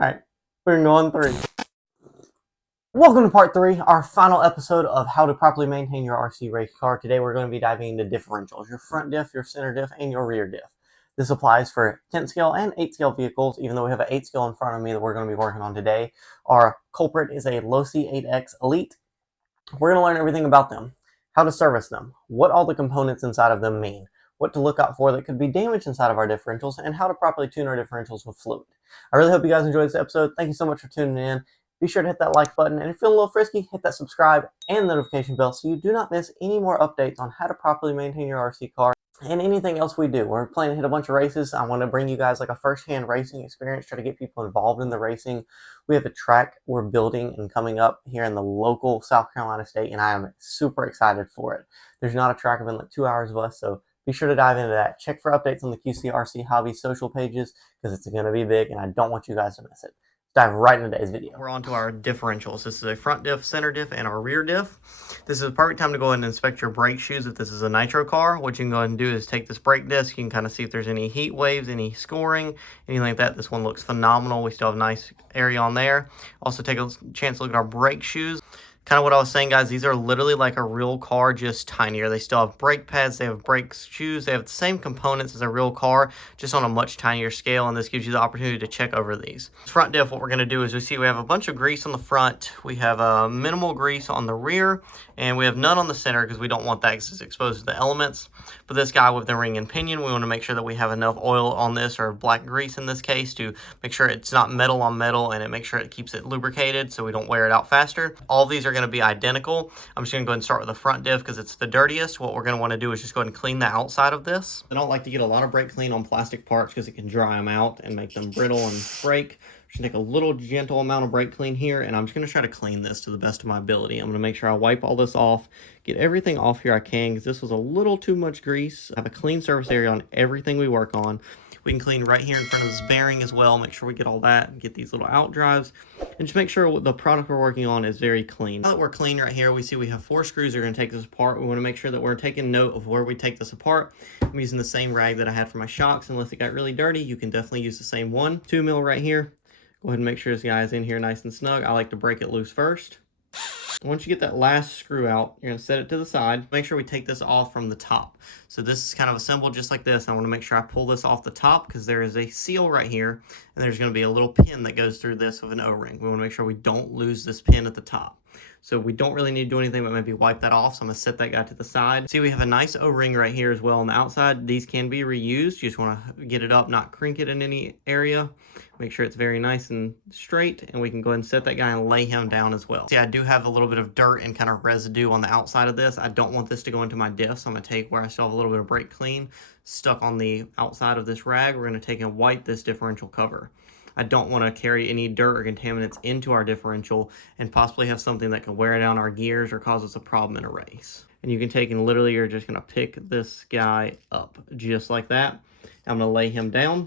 Alright, we're going 3. Welcome to part 3, our final episode of how to properly maintain your RC race car. Today we're going to be diving into differentials, your front diff, your center diff, and your rear diff. This applies for 10 scale and 8 scale vehicles, even though we have an 8 scale in front of me that we're going to be working on today. Our culprit is a Losi 8X Elite. We're going to learn everything about them, how to service them, what all the components inside of them mean, what to look out for that could be damaged inside of our differentials, and how to properly tune our differentials with fluid. I really hope you guys enjoyed this episode. Thank you so much for tuning in. Be sure to hit that like button, and if you're feeling a little frisky, hit that subscribe and notification bell so you do not miss any more updates on how to properly maintain your RC car and anything else we do. We're planning to hit a bunch of races. I want to bring you guys like a first-hand racing experience, try to get people involved in the racing. We have a track we're building and coming up here in the local South Carolina state, and I am super excited for it. There's not a track within like 2 hours of us, so be sure to dive into that. Check for updates on the QCRC Hobbies social pages because it's going to be big, and I don't want you guys to miss it. Dive right into today's video. We're on to our differentials. This is a front diff, center diff, and our rear diff. This is a perfect time to go ahead and inspect your brake shoes if this is a nitro car. What you can go ahead and do is take this brake disc. You can kind of see if there's any heat waves, any scoring, anything like that. This one looks phenomenal. We still have a nice area on there. Also take a chance to look at our brake shoes. Kind of what I was saying, guys, these are literally like a real car, just tinier. They still have brake pads, they have brake shoes, they have the same components as a real car, just on a much tinier scale, and this gives you the opportunity to check over these. Front diff, what we're going to do is we have a bunch of grease on the front, we have minimal grease on the rear, and we have none on the center because we don't want that because it's exposed to the elements. But this guy with the ring and pinion, we want to make sure that we have enough oil on this, or black grease in this case, to make sure it's not metal on metal, and it makes sure it keeps it lubricated so we don't wear it out faster. All of these are going to be identical. I'm just going to go ahead and start with the front diff because it's the dirtiest. What we're going to want to do is just go ahead and clean the outside of this. I don't like to get a lot of brake clean on plastic parts because it can dry them out and make them brittle and break. Just take a little gentle amount of brake clean here, and I'm just going to try to clean this to the best of my ability. I'm going to make sure I wipe all this off, get everything off here I can, because this was a little too much grease. I have a clean surface area on everything we work on. We can clean right here in front of this bearing as well, make sure we get all that, and get these little out drives, and just make sure the product we're working on is very clean. Now that we're clean right here, we see we have 4 screws that are going to take this apart. We want to make sure that we're taking note of where we take this apart. I'm using the same rag that I had for my shocks. Unless it got really dirty, you can definitely use the same one. 2 mil right here. Go ahead and make sure this guy is in here nice and snug. I like to break it loose first. Once you get that last screw out, you're going to set it to the side. Make sure we take this off from the top. So this is kind of assembled just like this. I want to make sure I pull this off the top because there is a seal right here, and there's going to be a little pin that goes through this with an O-ring. We want to make sure we don't lose this pin at the top. So we don't really need to do anything but maybe wipe that off. So I'm going to set that guy to the side. See, we have a nice O-ring right here as well on the outside. These can be reused. You just want to get it up, not crink it in any area. Make sure it's very nice and straight, and we can go ahead and set that guy and lay him down as well. See, I do have a little bit of dirt and kind of residue on the outside of this. I don't want this to go into my diff, so I'm going to take where I still have a little bit of brake clean stuck on the outside of this rag. We're going to take and wipe this differential cover. I don't want to carry any dirt or contaminants into our differential and possibly have something that could wear down our gears or cause us a problem in a race. And you can take and literally you're just going to pick this guy up just like that. I'm going to lay him down.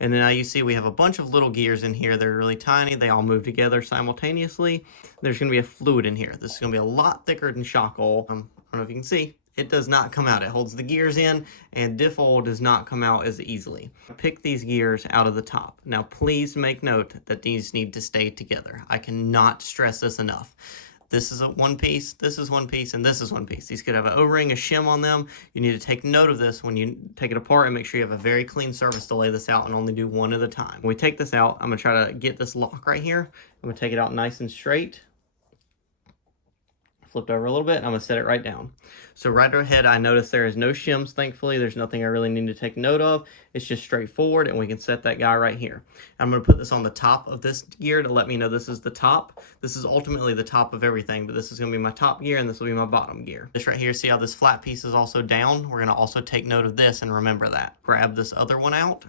And then now you see we have a bunch of little gears in here. They're really tiny. They all move together simultaneously. There's going to be a fluid in here. This is going to be a lot thicker than shock oil. I don't know if you can see. It does not come out. It holds the gears in, and diff oil does not come out as easily. Pick these gears out of the top. Now, please make note that these need to stay together. I cannot stress this enough. This is one piece, this is one piece, and this is one piece. These could have an O-ring, a shim on them. You need to take note of this when you take it apart and make sure you have a very clean surface to lay this out and only do one at a time. When we take this out, I'm going to try to get this lock right here. I'm going to take it out nice and straight. Flipped over a little bit, and I'm going to set it right down. So right ahead, I notice there is no shims, thankfully. There's nothing I really need to take note of. It's just straightforward, and we can set that guy right here. I'm going to put this on the top of this gear to let me know this is the top. This is ultimately the top of everything, but this is going to be my top gear, and this will be my bottom gear. This right here, see how this flat piece is also down? We're going to also take note of this and remember that. Grab this other one out.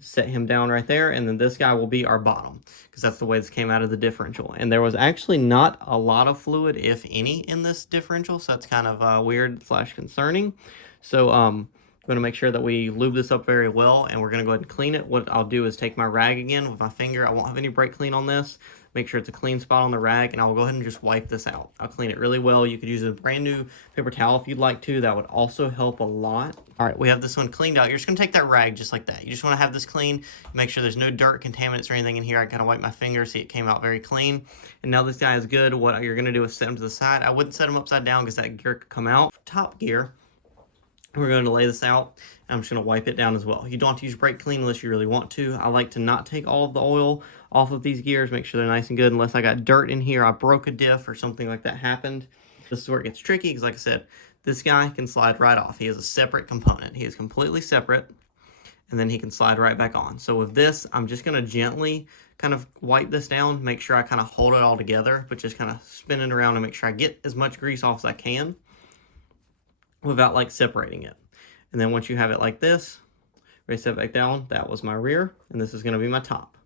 Set him down right there, and then this guy will be our bottom because that's the way this came out of the differential. And there was actually not a lot of fluid, if any, in this differential, so that's kind of weird / concerning. So I'm going to make sure that we lube this up very well, and we're going to go ahead and clean it. What I'll do is take my rag again with my finger. I won't have any brake clean on this, make sure it's a clean spot on the rag, and I'll go ahead and just wipe this out. I'll clean it really well. You could use a brand new paper towel if you'd like to. That would also help a lot. All right, we have this one cleaned out. You're just gonna take that rag just like that. You just wanna have this clean, make sure there's no dirt, contaminants, or anything in here. I kind of wipe my finger, see it came out very clean. And now this guy is good. What you're gonna do is set him to the side. I wouldn't set him upside down because that gear could come out. Top gear, we're going to lay this out. I'm just going to wipe it down as well. You don't have to use brake clean unless you really want to. I like to not take all of the oil off of these gears, make sure they're nice and good. Unless I got dirt in here, I broke a diff or something like that happened. This is where it gets tricky because, like I said, this guy can slide right off. He is a separate component. He is completely separate, and then he can slide right back on. So with this, I'm just going to gently kind of wipe this down, make sure I kind of hold it all together, but just kind of spin it around and make sure I get as much grease off as I can without like separating it. And then once you have it like this, ready to set it back down, that was my rear, and this is going to be my top.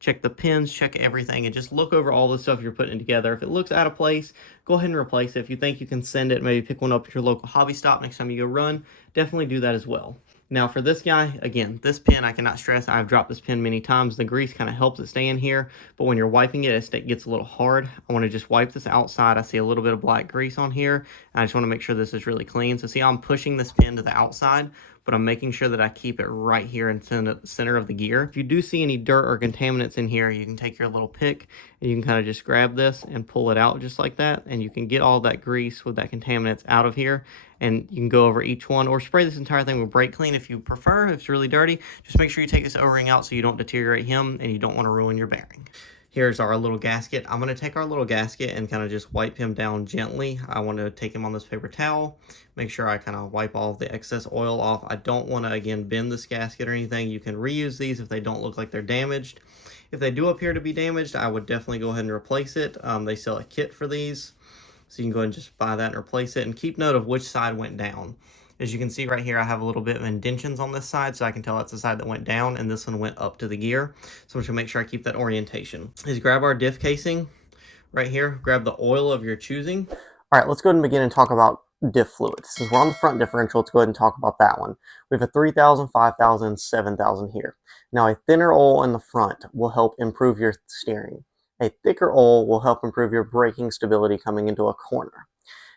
Check the pins, check everything, and just look over all the stuff you're putting together. If it looks out of place, go ahead and replace it. If you think you can send it, maybe pick one up at your local hobby stop next time you go run, definitely do that as well. Now for this guy, again, this pin, I cannot stress, I've dropped this pin many times. The grease kind of helps it stay in here, but when you're wiping it, it gets a little hard. I want to just wipe this outside. I see a little bit of black grease on here. I just want to make sure this is really clean. So see how I'm pushing this pin to the outside, but I'm making sure that I keep it right here in the center of the gear. If you do see any dirt or contaminants in here, you can take your little pick and you can kind of just grab this and pull it out just like that, and you can get all that grease with that contaminants out of here. And you can go over each one or spray this entire thing with brake clean if you prefer. If it's really dirty, just make sure you take this O-ring out so you don't deteriorate him and you don't want to ruin your bearing. Here's our little gasket. I'm going to take our little gasket and kind of just wipe him down gently. I want to take him on this paper towel, make sure I kind of wipe all of the excess oil off. I don't want to, again, bend this gasket or anything. You can reuse these if they don't look like they're damaged. If they do appear to be damaged, I would definitely go ahead and replace it. They sell a kit for these, so you can go ahead and just buy that and replace it. And keep note of which side went down. As you can see right here, I have a little bit of indentions on this side, so I can tell that's the side that went down, and this one went up to the gear. So I'm just gonna make sure I keep that orientation. Is grab our diff casing right here, grab the oil of your choosing. All right, let's go ahead and begin and talk about diff fluid. Since we're on the front differential, let's go ahead and talk about that one. We have a 3,000, 5,000, 7,000 here. Now, a thinner oil in the front will help improve your steering. A thicker oil will help improve your braking stability coming into a corner.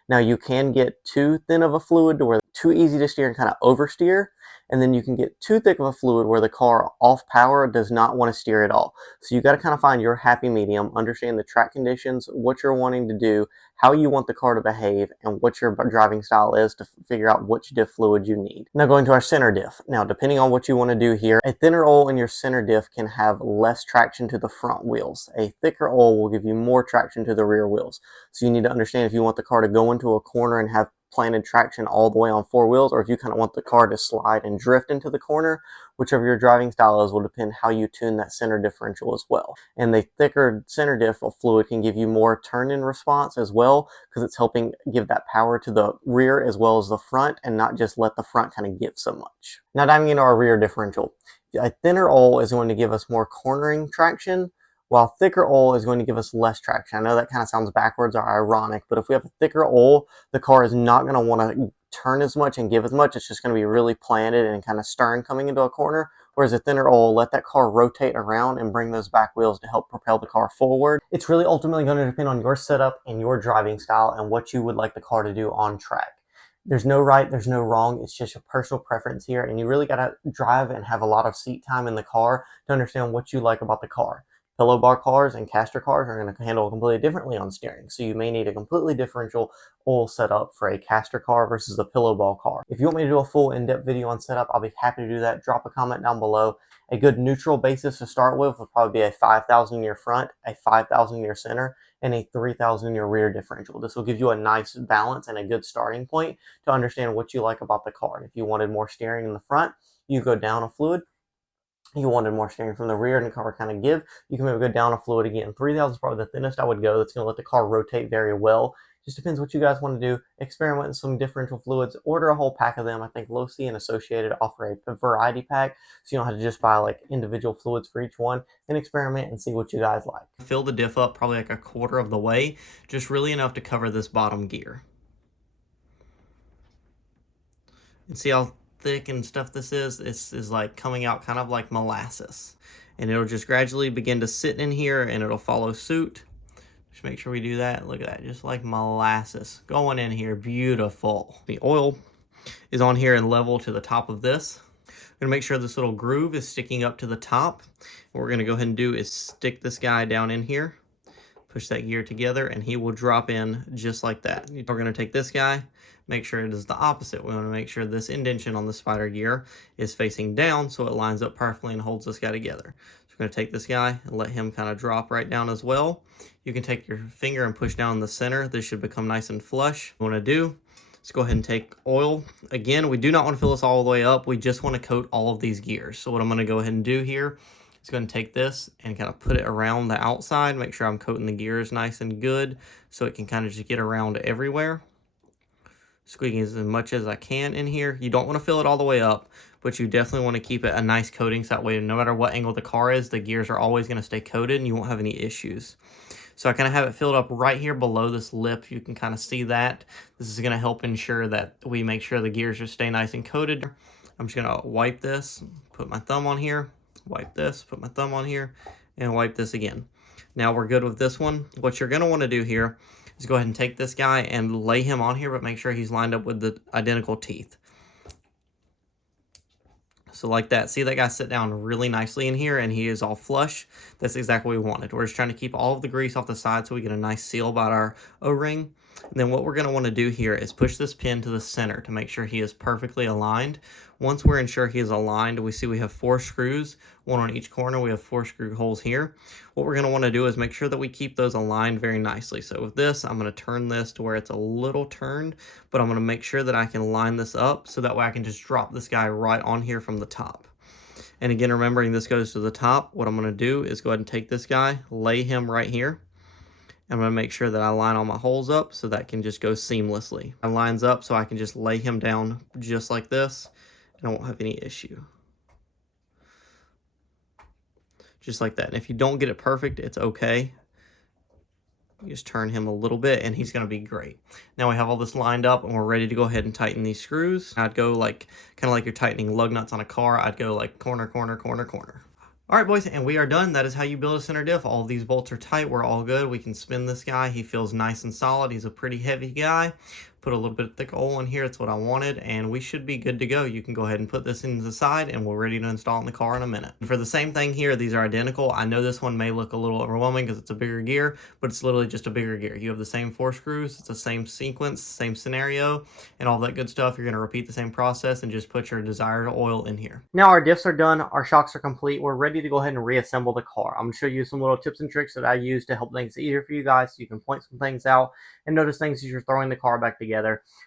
Now, you can get too thin of a fluid to where it's too easy to steer and kind of oversteer, and then you can get too thick of a fluid where the car off power does not want to steer at all. So you got to kind of find your happy medium, understand the track conditions, what you're wanting to do, how you want the car to behave, and what your driving style is to figure out which diff fluid you need. Now going to our center diff. Now depending on what you want to do here, a thinner oil in your center diff can have less traction to the front wheels. A thicker oil will give you more traction to the rear wheels. So you need to understand if you want the car to go into a corner and have planted traction all the way on four wheels, or if you kind of want the car to slide and drift into the corner, whichever your driving style is will depend how you tune that center differential as well. And the thicker center diff fluid can give you more turn-in response as well, because it's helping give that power to the rear as well as the front, and not just let the front kind of give so much. Now diving into our rear differential. A thinner oil is going to give us more cornering traction, while thicker oil is going to give us less traction. I know that kind of sounds backwards or ironic, but if we have a thicker oil, the car is not going to want to turn as much and give as much. It's just going to be really planted and kind of stern coming into a corner. Whereas a thinner oil, let that car rotate around and bring those back wheels to help propel the car forward. It's really ultimately going to depend on your setup and your driving style and what you would like the car to do on track. There's no right, there's no wrong. It's just a personal preference here, and you really got to drive and have a lot of seat time in the car to understand what you like about the car. Pillow bar cars and caster cars are going to handle completely differently on steering. So you may need a completely differential oil setup for a caster car versus a pillow ball car. If you want me to do a full in-depth video on setup, I'll be happy to do that. Drop a comment down below. A good neutral basis to start with would probably be a 5,000 in your front, a 5,000 in your center, and a 3,000 in your rear differential. This will give you a nice balance and a good starting point to understand what you like about the car. And if you wanted more steering in the front, you go down a fluid. You wanted more steering from the rear and the car kind of give, you can maybe go down a fluid again. 3,000 is probably the thinnest I would go. That's going to let the car rotate very well. Just depends what you guys want to do. Experiment with some differential fluids. Order a whole pack of them. I think Losi and Associated offer a variety pack, so you don't have to just buy like individual fluids for each one, and experiment and see what you guys like. Fill the diff up probably like a quarter of the way, just really enough to cover this bottom gear. And see how thick and stuff this is? This is like coming out kind of like molasses. and it'll just gradually begin to sit in here and it'll follow suit. Just make sure we do that. Look at that, just like molasses going in here. Beautiful. The oil is on here and level to the top of this. We're gonna make sure this little groove is sticking up to the top. What we're gonna go ahead and do is stick this guy down in here, push that gear together, and he will drop in just like that. We're gonna take this guy, make sure it is the opposite. We wanna make sure this indentation on the spider gear is facing down so it lines up perfectly and holds this guy together. So we're gonna take this guy and let him kind of drop right down as well. You can take your finger and push down in the center. This should become nice and flush. What we wanna do, let's go ahead and take oil. Again, we do not want to fill this all the way up. We just want to coat all of these gears. So what I'm going to go ahead and do here is going to take this and kind of put it around the outside. Make sure I'm coating the gears nice and good so it can kind of just get around everywhere. Squeaking as much as I can in here. You don't want to fill it all the way up, but you definitely want to keep it a nice coating so that way no matter what angle the car is, the gears are always going to stay coated and you won't have any issues. So I kind of have it filled up right here below this lip. You can kind of see that. This is going to help ensure that we make sure the gears just stay nice and coated. I'm just going to wipe this, put my thumb on here, wipe this, put my thumb on here, and wipe this again. Now we're good with this one. What you're going to want to do here is go ahead and take this guy and lay him on here, but make sure he's lined up with the identical teeth. So like that, see that guy sit down really nicely in here and he is all flush. That's exactly what we wanted. We're just trying to keep all of the grease off the side so we get a nice seal about our O-ring. And then what we're going to want to do here is push this pin to the center to make sure he is perfectly aligned. Once we're sure he is aligned, we see we have 4 screws, one on each corner. We have 4 screw holes here. What we're going to want to do is make sure that we keep those aligned very nicely. So with this, I'm going to turn this to where it's a little turned, but I'm going to make sure that I can line this up so that way I can just drop this guy right on here from the top. And again, remembering this goes to the top, what I'm going to do is go ahead and take this guy, lay him right here. I'm going to make sure that I line all my holes up so that can just go seamlessly. It lines up so I can just lay him down just like this and I won't have any issue. Just like that. And if you don't get it perfect, it's okay. You just turn him a little bit and he's going to be great. Now we have all this lined up and we're ready to go ahead and tighten these screws. I'd go like kind of like you're tightening lug nuts on a car. I'd go like corner, corner, corner, corner. All right, boys, and we are done. That is how you build a center diff. All of these bolts are tight. We're all good. We can spin this guy. He feels nice and solid. He's a pretty heavy guy. Put a little bit of thick oil in here. It's what I wanted, and we should be good to go. You can go ahead and put this into the side, and we're ready to install it in the car in a minute. And for the same thing here, these are identical. I know this one may look a little overwhelming because it's a bigger gear, but it's literally just a bigger gear. You have the same 4 screws. It's the same sequence, same scenario, and all that good stuff. You're going to repeat the same process and just put your desired oil in here. Now our diffs are done. Our shocks are complete. We're ready to go ahead and reassemble the car. I'm going to show you some little tips and tricks that I use to help things easier for you guys so you can point some things out and notice things as you're throwing the car back together.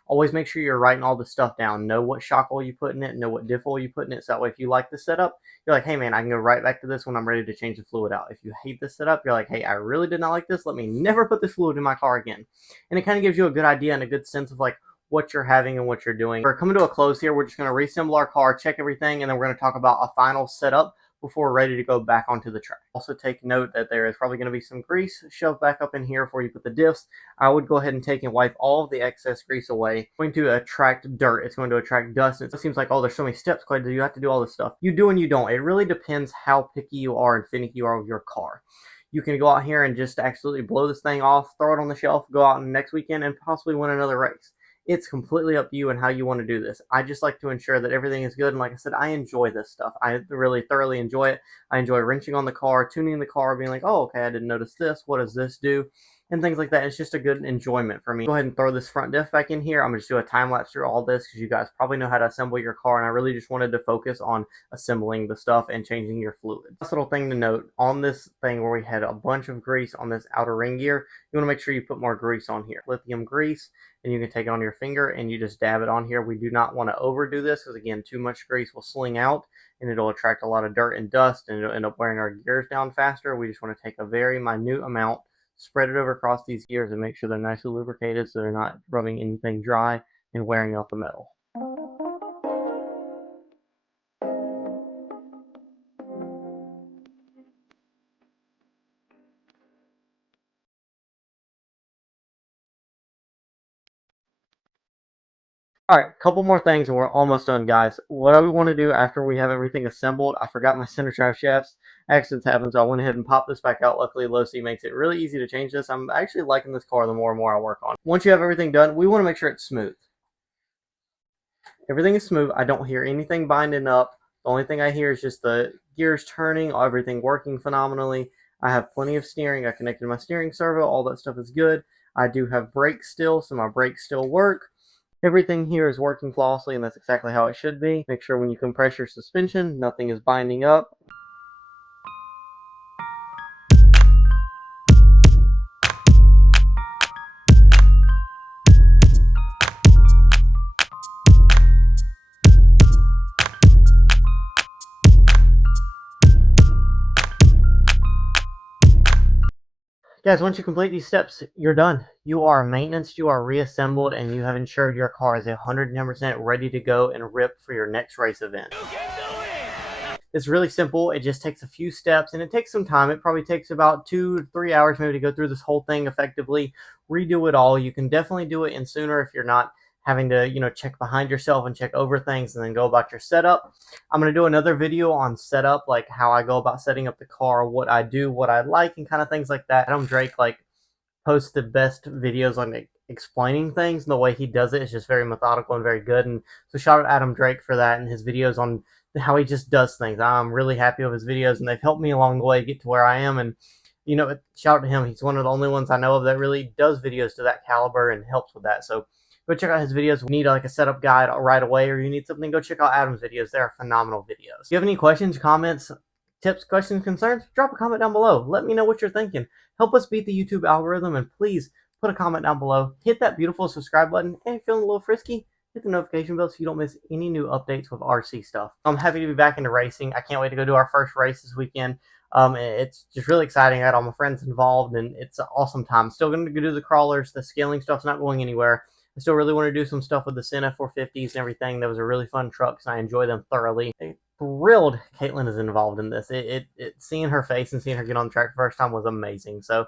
Always make sure you're writing all the stuff down. Know what shock oil you put in it, know what diff oil you put in it, so that way if you like the setup, you're like, hey man, I can go right back to this when I'm ready to change the fluid out. If you hate this setup, you're like, hey, I really did not like this. Let me never put this fluid in my car again. And it kind of gives you a good idea and a good sense of like what you're having and what you're doing. We're coming to a close here. We're just going to reassemble our car, check everything, and then we're going to talk about a final setup before we're ready to go back onto the track. Also take note that there is probably going to be some grease shoved back up in here before you put the diffs. I would go ahead and take and wipe all of the excess grease away. It's going to attract dirt. It's going to attract dust. It seems like, oh, there's so many steps, Clay. Do you have to do all this stuff? You do and you don't. It really depends how picky you are and finicky you are with your car. You can go out here and just absolutely blow this thing off, throw it on the shelf, go out next weekend, and possibly win another race. It's completely up to you and how you want to do this. I just like to ensure that everything is good. And like I said, I enjoy this stuff. I really thoroughly enjoy it. I enjoy wrenching on the car, tuning the car, being like, oh, okay, I didn't notice this. What does this do? And things like that. It's just a good enjoyment for me. Go ahead and throw this front diff back in here. I'm going to just do a time lapse through all this because you guys probably know how to assemble your car. And I really just wanted to focus on assembling the stuff and changing your fluid. Last little thing to note on this thing where we had a bunch of grease on this outer ring gear, you want to make sure you put more grease on here. Lithium grease. And you can take it on your finger and you just dab it on here. We do not want to overdo this because, again, too much grease will sling out and it'll attract a lot of dirt and dust and it'll end up wearing our gears down faster. We just want to take a very minute amount, spread it over across these gears and make sure they're nicely lubricated so they're not rubbing anything dry and wearing out the metal. Alright, couple more things and we're almost done, guys. What I want to do after we have everything assembled, I forgot my center drive shafts. Accidents happen, so I went ahead and popped this back out. Luckily, Low C makes it really easy to change this. I'm actually liking this car the more and more I work on it. Once you have everything done, we want to make sure it's smooth. Everything is smooth. I don't hear anything binding up. The only thing I hear is just the gears turning, everything working phenomenally. I have plenty of steering. I connected my steering servo. All that stuff is good. I do have brakes still, so my brakes still work. Everything here is working flawlessly, and that's exactly how it should be. Make sure when you compress your suspension, nothing is binding up. Guys, once you complete these steps, you're done. You are maintenance, you are reassembled, and you have ensured your car is 110% ready to go and rip for your next race event. It's really simple. It just takes a few steps, and it takes some time. It probably takes about 2 to 3 hours maybe to go through this whole thing effectively, redo it all. You can definitely do it in sooner if you're not having to, check behind yourself and check over things and then go about your setup. I'm going to do another video on setup, like how I go about setting up the car, what I do, what I like, and kind of things like that. Adam Drake, posts the best videos on explaining things, and the way he does it is just very methodical and very good. And so shout out Adam Drake for that and his videos on how he just does things. I'm really happy with his videos, and they've helped me along the way to get to where I am. And shout out to him. He's one of the only ones I know of that really does videos to that caliber and helps with that. So go check out his videos. We need like a setup guide right away, or you need something, go check out Adam's videos. They're phenomenal videos. If you have any questions, comments, tips, questions, concerns, drop a comment down below. Let me know what you're thinking. Help us beat the YouTube algorithm, and please put a comment down below. Hit that beautiful subscribe button, and if you're feeling a little frisky, hit the notification bell so you don't miss any new updates with RC stuff. I'm happy to be back into racing. I can't wait to go do our first race this weekend. It's just really exciting. I got all my friends involved, and it's an awesome time. Still going to go do the crawlers. The scaling stuff's not going anywhere. I still really want to do some stuff with the Senna 450s and everything. That was a really fun truck, and I enjoy them thoroughly. Thrilled Caitlin is involved in this. Seeing her face and seeing her get on the track the first time was amazing. So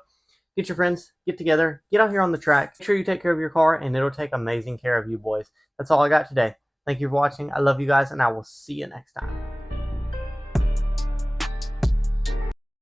get your friends, get together, get out here on the track. Make sure you take care of your car, and it'll take amazing care of you boys. That's all I got today. Thank you for watching. I love you guys, and I will see you next time.